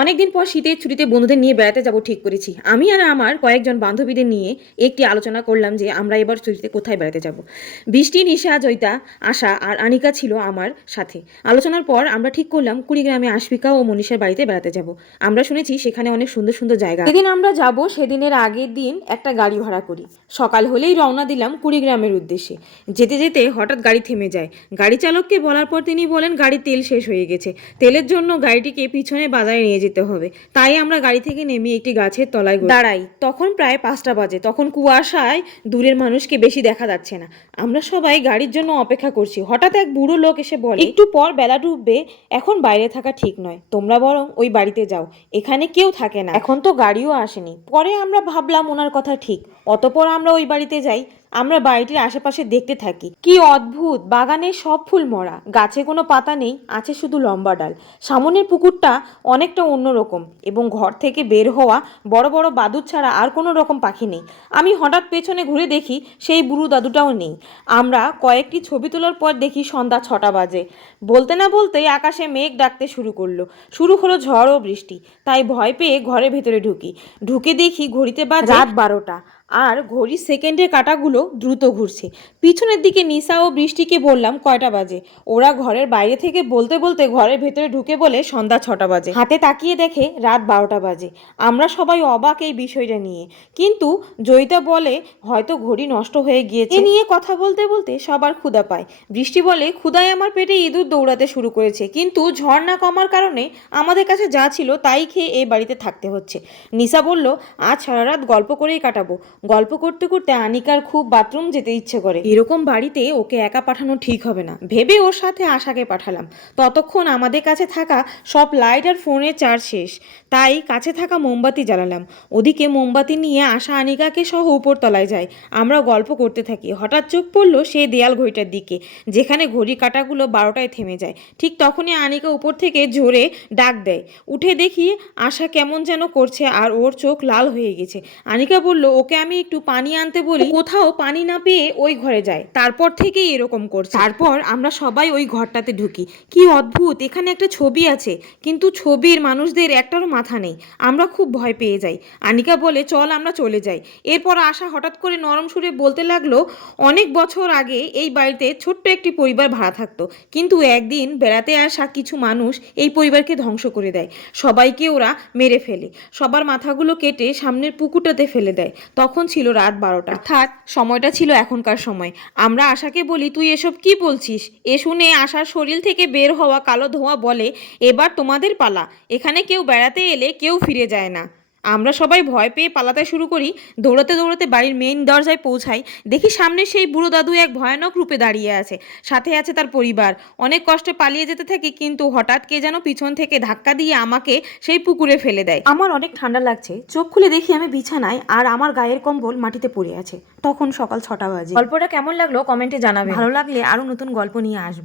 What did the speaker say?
অনেকদিন পর শীতের ছুটিতে বন্ধুদের নিয়ে বেড়াতে যাব ঠিক করেছি। আমি আর আমার কয়েকজন বান্ধবীদের নিয়ে একটি আলোচনা করলাম যে আমরা এবার ছুটিতে কোথায় বেড়াতে যাব। বৃষ্টি, নিশা, জয়িতা, আশা আর আনিকা ছিল আমার সাথে। আলোচনার পর আমরা ঠিক করলাম কুড়িগ্রামে আশফিকা ও মনীষার বাড়িতে বেড়াতে যাব। আমরা শুনেছি সেখানে অনেক সুন্দর সুন্দর জায়গা। যেদিন আমরা যাব সেদিনের আগের দিন একটা গাড়ি ভাড়া করি। সকাল হলেই রওনা দিলাম কুড়িগ্রামের উদ্দেশ্যে। যেতে যেতে হঠাৎ গাড়ি থেমে যায়। গাড়ি চালককে বলার পর তিনি বলেন গাড়ির তেল শেষ হয়ে গেছে। তেলের জন্য গাড়িটিকে পিছনে বাজারে নিয়ে যেতে হবে। তাই আমরা গাড়ি থেকে নেমে একটি গাছের তলায় দাঁড়াই। তখন প্রায় 5টা বাজে। তখন কুয়াশায় দূরের মানুষকে বেশি দেখা যাচ্ছে না। আমরা সবাই গাড়ির জন্য অপেক্ষা করছি। হঠাৎ এক বুড়ো লোক এসে বলে, একটু পর বেলা ডুববে, এখন বাইরে থাকা ঠিক নয়, তোমরা বরং ওই বাড়িতে যাও, এখানে কেউ থাকে না, এখন তো গাড়িও আসেনি। পরে আমরা ভাবলাম ওনার কথা ঠিক। অতঃপর আমরা ওই বাড়িতে যাই। আমরা বাড়িটির আশেপাশে দেখতে থাকি। কি অদ্ভুত, বাগানে সব ফুল মরা, গাছে কোনো পাতা নেই, আছে শুধু লম্বা ডাল। সামনের পুকুরটা অনেকটা অন্যরকম এবং ঘর থেকে বের হওয়া বড় বড় বাদুড় ছাড়া আর কোনো রকম পাখি নেই। আমি হঠাৎ পেছনে ঘুরে দেখি সেই বুড়ো দাদুটাও নেই। আমরা কয়েকটি ছবি তোলার পর দেখি সন্ধ্যা 6টা বাজে। বলতে না বলতেই আকাশে মেঘ ডাকতে শুরু হলো ঝড় ও বৃষ্টি। তাই ভয় পেয়ে ঘরের ভেতরে ঢুকে দেখি ঘড়িতে বাজে রাত 12টা, আর ঘড়ির সেকেন্ডের কাঁটাগুলো দ্রুত ঘুরছে। পিছনের দিকে নিশা ও বৃষ্টিকে বললাম কয়টা বাজে। ওরা ঘরের বাইরে থেকে বলতে বলতে ঘরের ভেতরে ঢুকে বলে সন্ধ্যা 6টা বাজে। হাতে তাকিয়ে দেখে রাত 12টা বাজে। আমরা সবাই অবাক এই বিষয়টা নিয়ে, কিন্তু জয়িতা বলে হয়তো ঘড়ি নষ্ট হয়ে গিয়েছে। এ নিয়ে কথা বলতে বলতে সবার ক্ষুধা পায়। বৃষ্টি বলে ক্ষুধায় আমার পেটে ইঁদুর দৌড়াতে শুরু করেছে, কিন্তু ঝড় না কমার কারণে আমাদের কাছে যা ছিল তাই খেয়ে এই বাড়িতে থাকতে হচ্ছে। নিশা বলল আজ সারা রাত গল্প করেই কাটাবো। গল্প করতে করতে আনিকার খুব বাথরুম যেতে ইচ্ছে করে। এরকম বাড়িতে ওকে একা পাঠানো ঠিক হবে না ভেবে ওর সাথে আশাকে পাঠালাম। ততক্ষণ আমাদের কাছে থাকা সব লাইট আর ফোনের চার্জ শেষ, তাই কাছে থাকা মোমবাতি জ্বালালাম। ওদিকে মোমবাতি নিয়ে আশা আনিকাকে সহ উপরতলায় যায়। আমরা গল্প করতে থাকি। হঠাৎ চোখ পড়লো সেই দেয়াল ঘড়িটার দিকে, যেখানে ঘড়ি কাঁটাগুলো 12টায় থেমে যায়। ঠিক তখনই আনিকা উপর থেকে জোরে ডাক দেয়। উঠে দেখি আশা কেমন যেন করছে আর ওর চোখ লাল হয়ে গেছে। আনিকা বলল ওকে আমি একটু পানি আনতে বলি, কোথাও পানি না পেয়ে ওই ঘরে যায়। তারপর থেকেই এরকম করছে। তারপর আমরা সবাই ওই ঘরটাতে ঢুকি। কি অদ্ভুত, এখানে একটা ছবি আছে, কিন্তু ছবির মানুষদের একটারও মাথা নেই। আমরা খুব ভয় পেয়ে যাই। আনিকা বলে চল আমরা চলে যাই। এরপর আশা হঠাৎ করে নরম সুরে বলতে লাগলো অনেক বছর আগে এই বাড়িতে ছোট্ট একটি পরিবার ভাড়া থাকতো, কিন্তু একদিন বেড়াতে আসা কিছু মানুষ এই পরিবারকে ধ্বংস করে দেয়। সবাইকে ওরা মেরে ফেলে, সবার মাথাগুলো কেটে সামনের পুকুরটাতে ফেলে দেয়। তখন ছিল রাত 12টা, অর্থাৎ সময়টা ছিল এখনকার সময়। আমরা আশাকে বলি তুই এসব কি বলছিস। এ শুনে আশার শরীর থেকে বের হওয়া কালো ধোঁয়া বলে এবার তোমাদের পালা, এখানে কেউ বেড়াতে এলে কেউ ফিরে যায় না। আমরা সবাই ভয় পেয়ে পালাতে শুরু করি। দৌড়াতে দৌড়াতে বাড়ির মেইন দরজায় পৌঁছাই। দেখি সামনে সেই বুড়ো দাদু এক ভয়ানক রূপে দাঁড়িয়ে আছে, সাথে আছে তার পরিবার। অনেক কষ্টে পালিয়ে যেতে থাকি, কিন্তু হঠাৎ কে যেন পিছন থেকে ধাক্কা দিয়ে আমাকে সেই পুকুরে ফেলে দেয়। আমার অনেক ঠান্ডা লাগছে। চোখ খুলে দেখি আমি বিছানায়, আর আমার গায়ের কম্বল মাটিতে পড়ে আছে। তখন সকাল 6টা বাজে। গল্পটা কেমন লাগলো কমেন্টে জানাবে। ভালো লাগলে আরো নতুন গল্প নিয়ে আসবে।